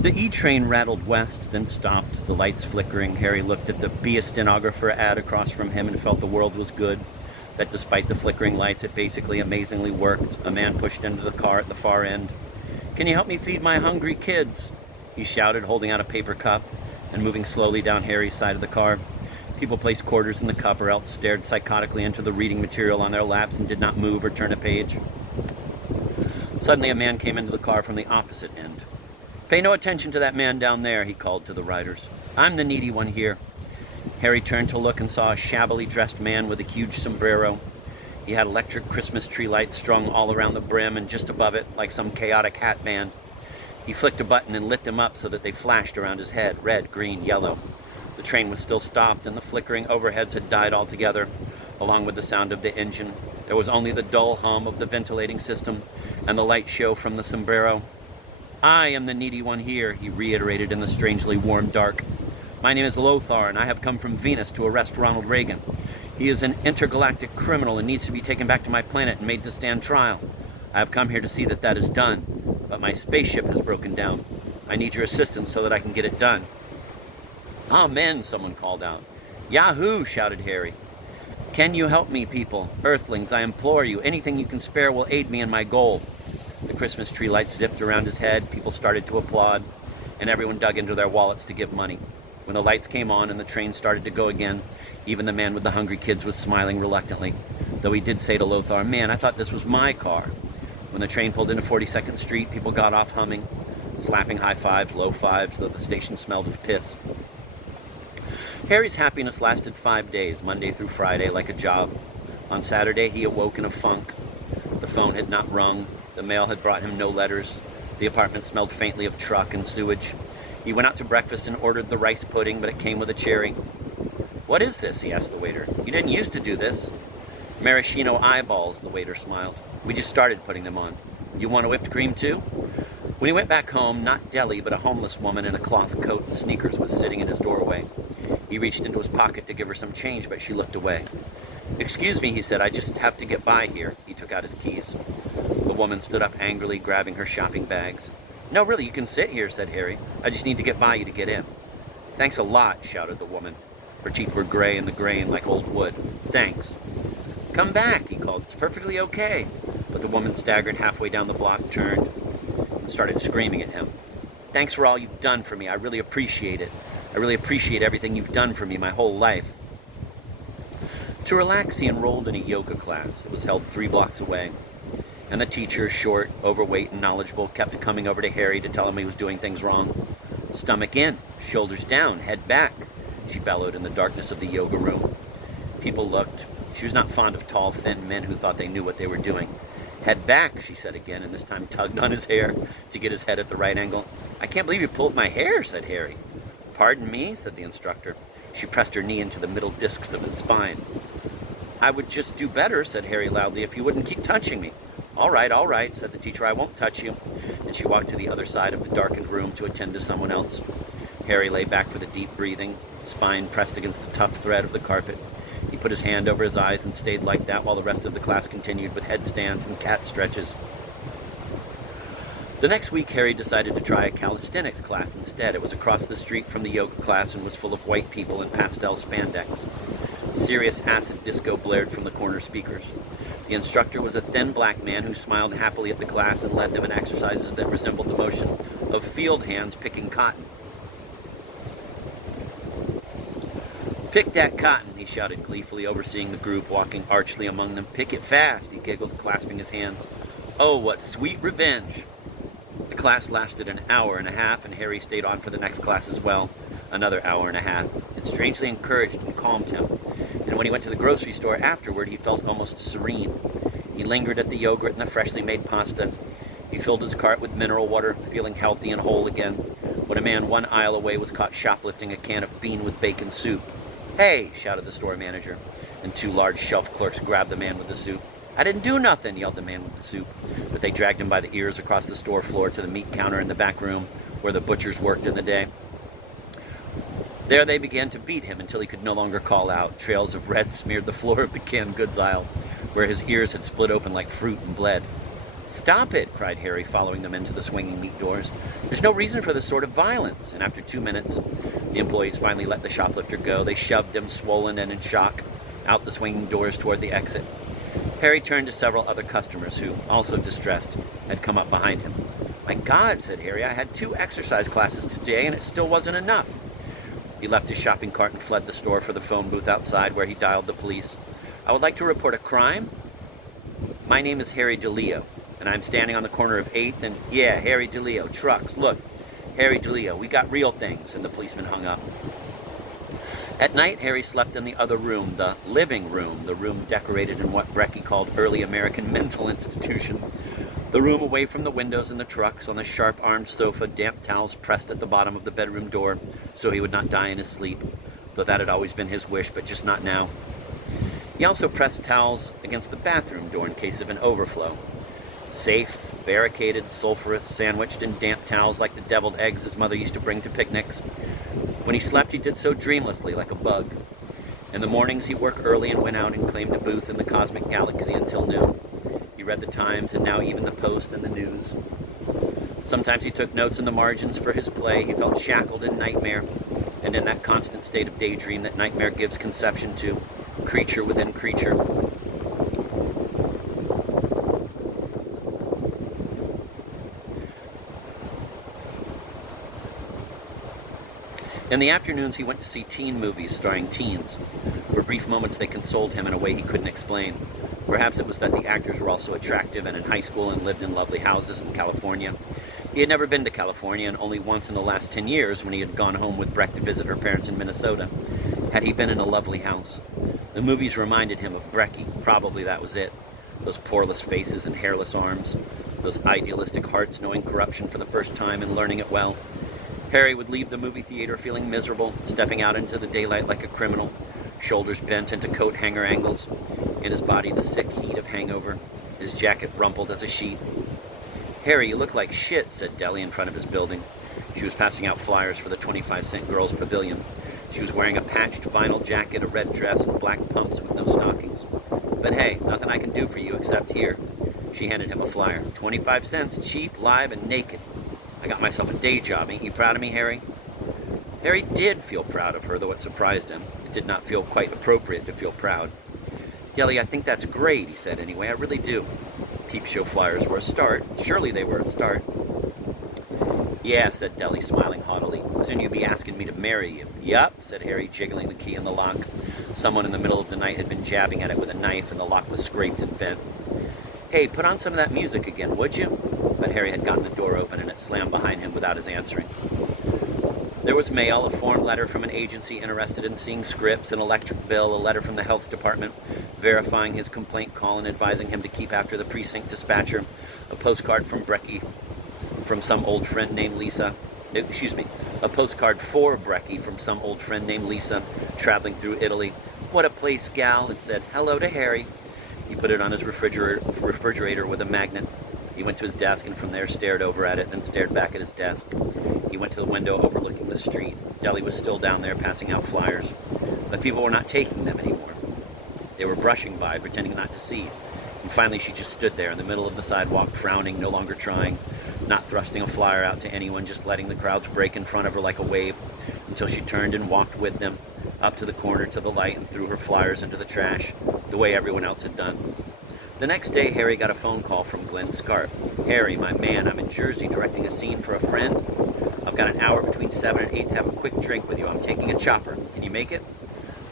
The E-train rattled west, then stopped, the lights flickering. Harry looked at the Be a Stenographer ad across from him and felt the world was good, that despite the flickering lights, it basically amazingly worked. A man pushed into the car at the far end. "Can you help me feed my hungry kids?" he shouted, holding out a paper cup and moving slowly down Harry's side of the car. People placed quarters in the cup or else stared psychotically into the reading material on their laps and did not move or turn a page. Suddenly a man came into the car from the opposite end. "Pay no attention to that man down there," he called to the riders. "I'm the needy one here." Harry turned to look and saw a shabbily dressed man with a huge sombrero. He had electric Christmas tree lights strung all around the brim and just above it, like some chaotic hat band. He flicked a button and lit them up so that they flashed around his head, red, green, yellow. The train was still stopped, and the flickering overheads had died altogether, along with the sound of the engine. There was only the dull hum of the ventilating system and the light show from the sombrero. "I am the needy one here," he reiterated in the strangely warm dark. "My name is Lothar, and I have come from Venus to arrest Ronald Reagan. He is an intergalactic criminal and needs to be taken back to my planet and made to stand trial. I have come here to see that that is done, but my spaceship has broken down. I need your assistance so that I can get it done." "Amen," someone called out. "Yahoo!" shouted Harry. "Can you help me, people? Earthlings, I implore you. Anything you can spare will aid me in my goal." The Christmas tree lights zipped around his head, people started to applaud, and everyone dug into their wallets to give money. When the lights came on and the train started to go again, even the man with the hungry kids was smiling reluctantly, though he did say to Lothar, "Man, I thought this was my car." When the train pulled into 42nd Street, people got off humming, slapping high fives, low fives, though the station smelled of piss. Harry's happiness lasted 5 days, Monday through Friday, like a job. On Saturday, he awoke in a funk. The phone had not rung. The mail had brought him no letters. The apartment smelled faintly of truck and sewage. He went out to breakfast and ordered the rice pudding, but it came with a cherry. "What is this?" he asked the waiter. "You didn't used to do this." "Maraschino eyeballs," the waiter smiled. "We just started putting them on. You want a whipped cream too?" When he went back home, not Deli, but a homeless woman in a cloth coat and sneakers was sitting in his doorway. He reached into his pocket to give her some change, but she looked away. "Excuse me," he said, "I just have to get by here." He took out his keys. The woman stood up angrily, grabbing her shopping bags. "No, really, you can sit here," said Harry. "I just need to get by you to get in." "Thanks a lot," shouted the woman. Her teeth were gray in the grain like old wood. "Thanks." "Come back," he called. "It's perfectly okay." But the woman staggered halfway down the block, turned, and started screaming at him. "Thanks for all you've done for me. I really appreciate it. I really appreciate everything you've done for me my whole life." To relax, he enrolled in a yoga class. It was held 3 blocks away. And the teacher, short, overweight, and knowledgeable, kept coming over to Harry to tell him he was doing things wrong. "Stomach in, shoulders down, head back," she bellowed in the darkness of the yoga room. People looked. She was not fond of tall, thin men who thought they knew what they were doing. "Head back," she said again, and this time tugged on his hair to get his head at the right angle. "I can't believe you pulled my hair," said Harry. "Pardon me," said the instructor. She pressed her knee into the middle discs of his spine. "I would just do better," said Harry loudly, "if you wouldn't keep touching me." All right," said the teacher, "I won't touch you." And she walked to the other side of the darkened room to attend to someone else. Harry lay back with a deep breathing, spine pressed against the tough thread of the carpet. He put his hand over his eyes and stayed like that while the rest of the class continued with headstands and cat stretches. The next week, Harry decided to try a calisthenics class instead. It was across the street from the yoga class and was full of white people in pastel spandex. Serious acid disco blared from the corner speakers. The instructor was a thin black man who smiled happily at the class and led them in exercises that resembled the motion of field hands picking cotton. "Pick that cotton," he shouted gleefully, overseeing the group, walking archly among them. "Pick it fast," he giggled, clasping his hands. "Oh, what sweet revenge." The class lasted an hour and a half, and Harry stayed on for the next class as well, another hour and a half. It strangely encouraged and calmed him, and when he went to the grocery store afterward, he felt almost serene. He lingered at the yogurt and the freshly made pasta. He filled his cart with mineral water, feeling healthy and whole again, when a man 1 aisle away was caught shoplifting a can of bean with bacon soup. "Hey!" shouted the store manager, and 2 large shelf clerks grabbed the man with the soup. "I didn't do nothing," yelled the man with the soup, but they dragged him by the ears across the store floor to the meat counter in the back room where the butchers worked in the day. There they began to beat him until he could no longer call out. Trails of red smeared the floor of the canned goods aisle, where his ears had split open like fruit and bled. "Stop it!" cried Harry, following them into the swinging meat doors. "There's no reason for this sort of violence." And after 2 minutes, the employees finally let the shoplifter go. They shoved him, swollen and in shock, out the swinging doors toward the exit. Harry turned to several other customers who, also distressed, had come up behind him. "My God," said Harry, "I had 2 exercise classes today and it still wasn't enough." He left his shopping cart and fled the store for the phone booth outside, where he dialed the police. "I would like to report a crime. My name is Harry DeLeo, and I'm standing on the corner of 8th and..." "Yeah, Harry DeLeo, trucks. Look, Harry DeLeo, we got real things," and the policeman hung up. At night, Harry slept in the other room, the living room, the room decorated in what Brecky called early American mental institution. The room away from the windows and the trucks, on the sharp-armed sofa, damp towels pressed at the bottom of the bedroom door so he would not die in his sleep, though that had always been his wish, but just not now. He also pressed towels against the bathroom door in case of an overflow. Safe, barricaded, sulfurous, sandwiched in damp towels like the deviled eggs his mother used to bring to picnics. When he slept, he did so dreamlessly, like a bug. In the mornings, he worked early and went out and claimed a booth in the cosmic galaxy until noon. He read the Times and now even the Post and the news. Sometimes he took notes in the margins for his play. He felt shackled in nightmare, and in that constant state of daydream that nightmare gives conception to, creature within creature. In the afternoons, he went to see teen movies starring teens. For brief moments, they consoled him in a way he couldn't explain. Perhaps it was that the actors were also attractive and in high school and lived in lovely houses in California. He had never been to California, and only once in the last 10 years, when he had gone home with Breck to visit her parents in Minnesota, had he been in a lovely house. The movies reminded him of Brecky. Probably that was it. Those poreless faces and hairless arms. Those idealistic hearts knowing corruption for the first time and learning it well. Harry would leave the movie theater feeling miserable, stepping out into the daylight like a criminal, shoulders bent into coat hanger angles, in his body the sick heat of hangover, his jacket rumpled as a sheet. "Harry, you look like shit," said Deli in front of his building. She was passing out flyers for the 25-cent Girls Pavilion. She was wearing a patched vinyl jacket, a red dress, and black pumps with no stockings. "But hey, nothing I can do for you except here." She handed him a flyer. 25 cents, cheap, live, and naked. "I got myself a day job. Ain't you proud of me, Harry?" Harry did feel proud of her, though it surprised him. It did not feel quite appropriate to feel proud. "Deli, I think that's great," he said anyway. "I really do." Peep show flyers were a start. Surely they were a start. "Yeah," said Deli, smiling haughtily. "Soon you'll be asking me to marry you." "Yup," said Harry, jiggling the key in the lock. Someone in the middle of the night had been jabbing at it with a knife, and the lock was scraped and bent. "Hey, put on some of that music again, would you?" But Harry had gotten the door open, and it slammed behind him without his answering. There was mail, a form letter from an agency interested in seeing scripts, an electric bill, a letter from the health department verifying his complaint call and advising him to keep after the precinct dispatcher, a postcard from Brecky from some old friend named Lisa. A postcard for Brecky from some old friend named Lisa, traveling through Italy. "What a place, gal," it said. "Hello to Harry." He put it on his refrigerator with a magnet. He went to his desk and from there stared over at it, then stared back at his desk. He went to the window overlooking the street. Deli was still down there passing out flyers, but people were not taking them anymore. They were brushing by, pretending not to see. And finally she just stood there in the middle of the sidewalk, frowning, no longer trying, not thrusting a flyer out to anyone, just letting the crowds break in front of her like a wave, until she turned and walked with them, up to the corner to the light, and threw her flyers into the trash, the way everyone else had done. The next day, Harry got a phone call from Glenn Scarp. "Harry, my man, I'm in Jersey directing a scene for a friend. I've got an hour between 7 and 8 to have a quick drink with you. I'm taking a chopper. Can you make it?"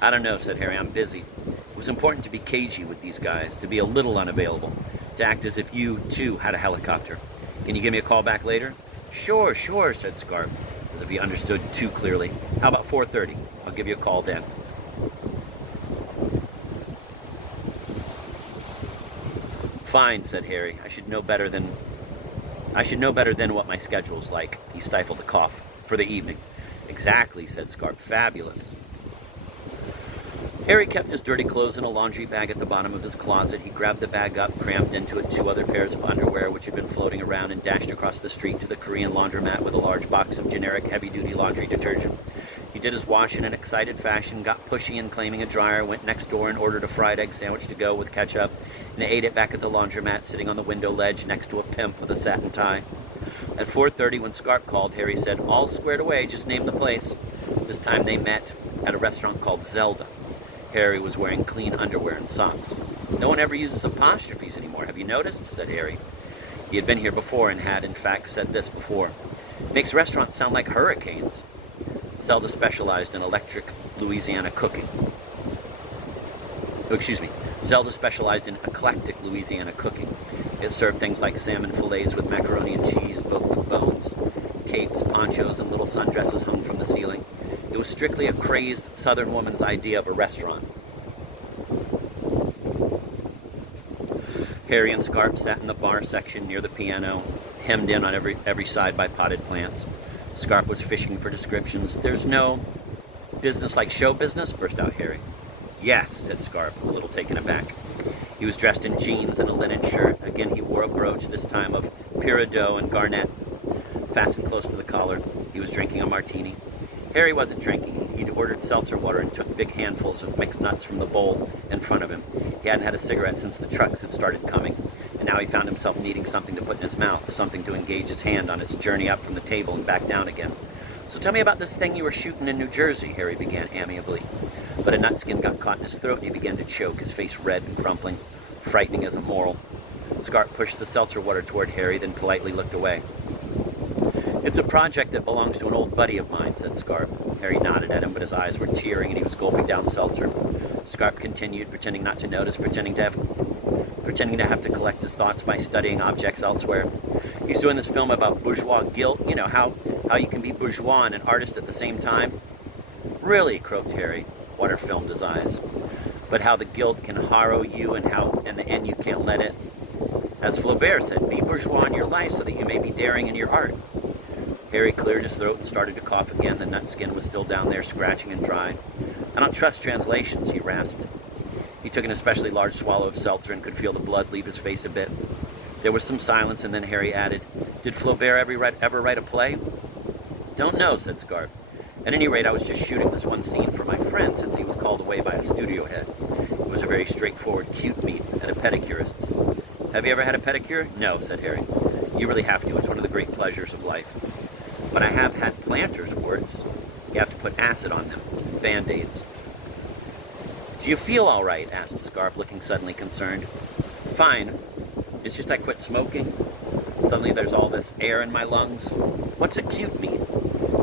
"I don't know," said Harry. "I'm busy." It was important to be cagey with these guys, to be a little unavailable, to act as if you, too, had a helicopter. "Can you give me a call back later?" Sure, said Scarp, as if he understood too clearly. "How about 4:30? I'll give you a call then." "Fine," said Harry. I should know better than what my schedule's like." He stifled a cough. "For the evening." "Exactly," said Scarp. "Fabulous." Harry kept his dirty clothes in a laundry bag at the bottom of his closet. He grabbed the bag up, crammed into it 2 other pairs of underwear which had been floating around, and dashed across the street to the Korean laundromat with a large box of generic heavy-duty laundry detergent. He did his wash in an excited fashion, got pushy in claiming a dryer, went next door and ordered a fried egg sandwich to go with ketchup, and ate it back at the laundromat, sitting on the window ledge next to a pimp with a satin tie. At 4:30, when Scarp called, Harry said, "All squared away, just name the place." This time they met at a restaurant called Zelda. Harry was wearing clean underwear and socks. "No one ever uses apostrophes anymore, have you noticed?" said Harry. He had been here before and had, in fact, said this before. "Makes restaurants sound like hurricanes." Zelda specialized in electric Louisiana cooking. Oh, excuse me. Zelda specialized in eclectic Louisiana cooking. It served things like salmon fillets with macaroni and cheese, both with bones, capes, ponchos, and little sundresses hung from the ceiling. It was strictly a crazed Southern woman's idea of a restaurant. Harry and Scarp sat in the bar section near the piano, hemmed in on every side by potted plants. Scarp was fishing for descriptions. "There's no business like show business?" burst out Harry. "Yes," said Scarp, a little taken aback. He was dressed in jeans and a linen shirt. Again, he wore a brooch, this time of peridot and garnet, fastened close to the collar. He was drinking a martini. Harry wasn't drinking. He'd ordered seltzer water and took big handfuls of mixed nuts from the bowl in front of him. He hadn't had a cigarette since the trucks had started coming, and now he found himself needing something to put in his mouth, something to engage his hand on its journey up from the table and back down again. "So tell me about this thing you were shooting in New Jersey," Harry began amiably. But a nutskin got caught in his throat and he began to choke, his face red and crumpling. Frightening as a moral. Scarp pushed the seltzer water toward Harry, then politely looked away. "It's a project that belongs to an old buddy of mine," said Scarp. Harry nodded at him, but his eyes were tearing and he was gulping down seltzer. Scarp continued, pretending not to notice, pretending to have to collect his thoughts by studying objects elsewhere. "He's doing this film about bourgeois guilt. You know, how you can be bourgeois and an artist at the same time." "Really?" croaked Harry. Water filmed his eyes. "But how the guilt can harrow you and how in the end you can't let it. As Flaubert said, be bourgeois in your life so that you may be daring in your art." Harry cleared his throat and started to cough again. The nutskin was still down there, scratching and dry. "I don't trust translations," he rasped. He took an especially large swallow of seltzer and could feel the blood leave his face a bit. There was some silence, and then Harry added, "Did Flaubert ever write a play?" "Don't know," said Scarp. "At any rate, I was just shooting this one scene for my friend since he was called away by a studio head. It was a very straightforward cute meet at a pedicurist's." "Have you ever had a pedicure?" "No," said Harry. "You really have to. It's one of the great pleasures of life." "But I have had planter's warts. You have to put acid on them. Band-aids." "Do you feel all right?" asked Scarp, looking suddenly concerned. "Fine. It's just I quit smoking. Suddenly there's all this air in my lungs." "What's a cute meet?"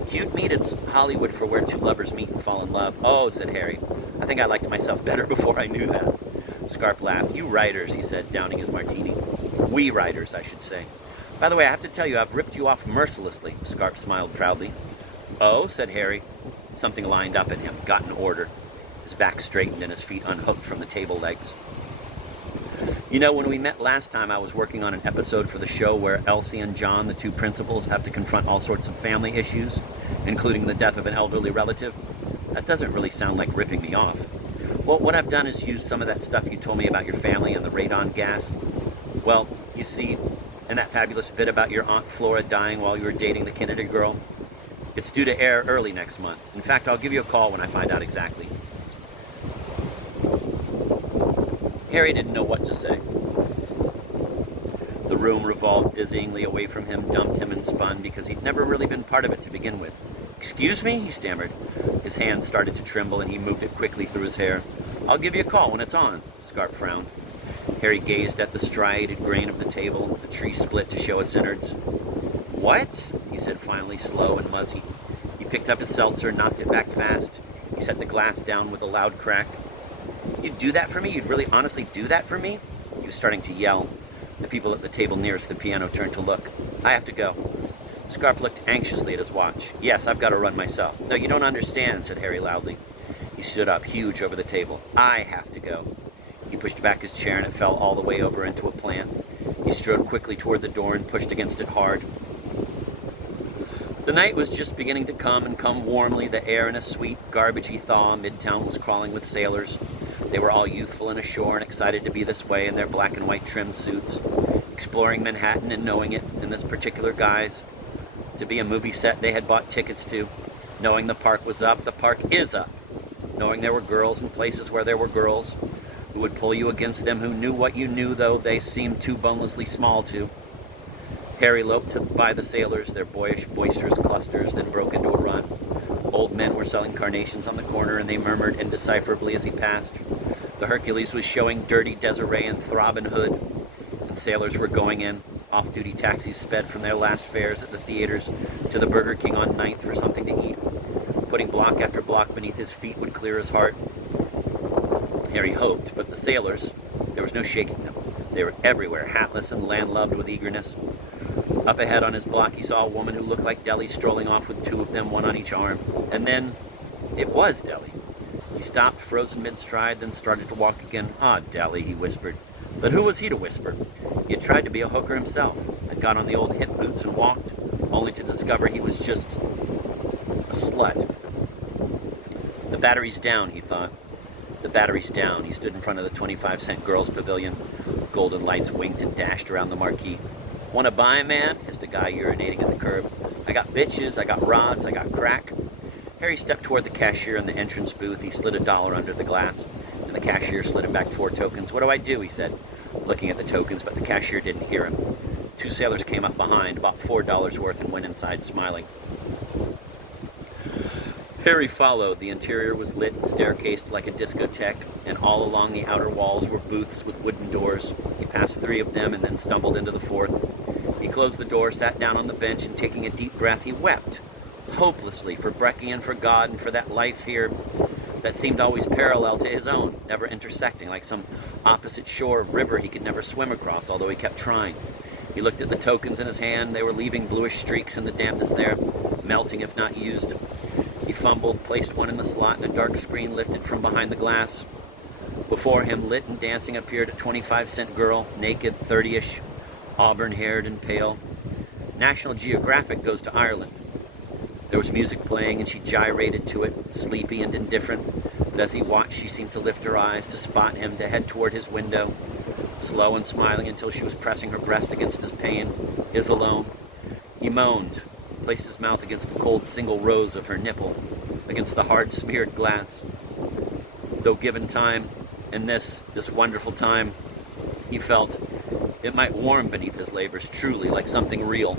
"Cute meet? It's Hollywood for where two lovers meet and fall in love." "Oh," said Harry. "I think I liked myself better before I knew that." Scarp laughed. "You writers," he said, downing his martini. "We writers, I should say. By the way, I have to tell you, I've ripped you off mercilessly." Scarp smiled proudly. "Oh," said Harry. Something lined up in him, got in order. His back straightened and his feet unhooked from the table legs. "You know, when we met last time, I was working on an episode for the show where Elsie and John, the two principals, have to confront all sorts of family issues, including the death of an elderly relative. That doesn't really sound like ripping me off. Well, what I've done is use some of that stuff you told me about your family and the radon gas. Well, you see, and that fabulous bit about your Aunt Flora dying while you were dating the Kennedy girl. It's due to air early next month. In fact, I'll give you a call when I find out exactly." Harry didn't know what to say. The room revolved dizzyingly away from him, dumped him and spun because he'd never really been part of it to begin with. "Excuse me?" he stammered. His hand started to tremble and he moved it quickly through his hair. "I'll give you a call when it's on." Scarp frowned. Harry gazed at the striated grain of the table. The tree split to show its innards. "What?" he said finally, slow and muzzy. He picked up his seltzer, knocked it back fast. He set the glass down with a loud crack. "You'd do that for me? You'd really honestly do that for me?" He was starting to yell. The people at the table nearest the piano turned to look. "I have to go." Scarp looked anxiously at his watch. "Yes, I've got to run myself." "No, you don't understand," said Harry loudly. He stood up, huge over the table. "I have to go." He pushed back his chair and it fell all the way over into a plant. He strode quickly toward the door and pushed against it hard. The night was just beginning to come, and come warmly, the air in a sweet, garbagey thaw. Midtown was crawling with sailors. They were all youthful and ashore and excited to be this way in their black and white trimmed suits, exploring Manhattan and knowing it in this particular guise. To be a movie set they had bought tickets to, knowing the park was up. The park is up. Knowing there were girls in places where there were girls. who would pull you against them, who knew what you knew, though they seemed too bonelessly small to. Harry loped by the sailors, their boyish, boisterous clusters, then broke into a run. Old men were selling carnations on the corner, and they murmured indecipherably as he passed. The Hercules was showing Dirty Desiree and Throbbing Hood, and sailors were going in. Off-duty taxis sped from their last fares at the theaters to the Burger King on 9th for something to eat. Putting block after block beneath his feet would clear his heart. Harry hoped, but the sailors, there was no shaking them. They were everywhere, hatless and landlubbed with eagerness. Up ahead on his block, he saw a woman who looked like Deli strolling off with two of them, one on each arm. And then, it was Deli. He stopped, frozen mid-stride, then started to walk again. "Ah, Deli," he whispered. But who was he to whisper? He had tried to be a hooker himself, had got on the old hip boots and walked, only to discover he was just a slut. The battery's down, he thought. The battery's down. He stood in front of the 25-cent girls' pavilion. Golden lights winked and dashed around the marquee. "Wanna buy, man?" hissed a guy urinating at the curb. "I got bitches, I got rods, I got crack." Harry stepped toward the cashier in the entrance booth. He slid $1 under the glass, and the cashier slid him back 4 tokens. "What do I do?" he said, looking at the tokens, but the cashier didn't hear him. 2 sailors came up behind, bought $4 worth, and went inside smiling. Harry followed. The interior was lit and staircased like a discotheque, and all along the outer walls were booths with wooden doors. He passed 3 of them and then stumbled into the 4th. He closed the door, sat down on the bench, and taking a deep breath, he wept, hopelessly, for Brecky and for God and for that life here that seemed always parallel to his own, never intersecting, like some opposite shore of river he could never swim across, although he kept trying. He looked at the tokens in his hand. They were leaving bluish streaks in the dampness there, melting if not used. He fumbled, placed one in the slot, and a dark screen lifted from behind the glass. Before him, lit and dancing, appeared a 25-cent girl, naked, 30-ish, auburn-haired and pale. National Geographic goes to Ireland. There was music playing, and she gyrated to it, sleepy and indifferent. But as he watched, she seemed to lift her eyes, to spot him, to head toward his window, slow and smiling until she was pressing her breast against his pain, his alone. He moaned, placed his mouth against the cold single rose of her nipple, against the hard smeared glass. Though given time, and this wonderful time, he felt it might warm beneath his labors, truly, like something real.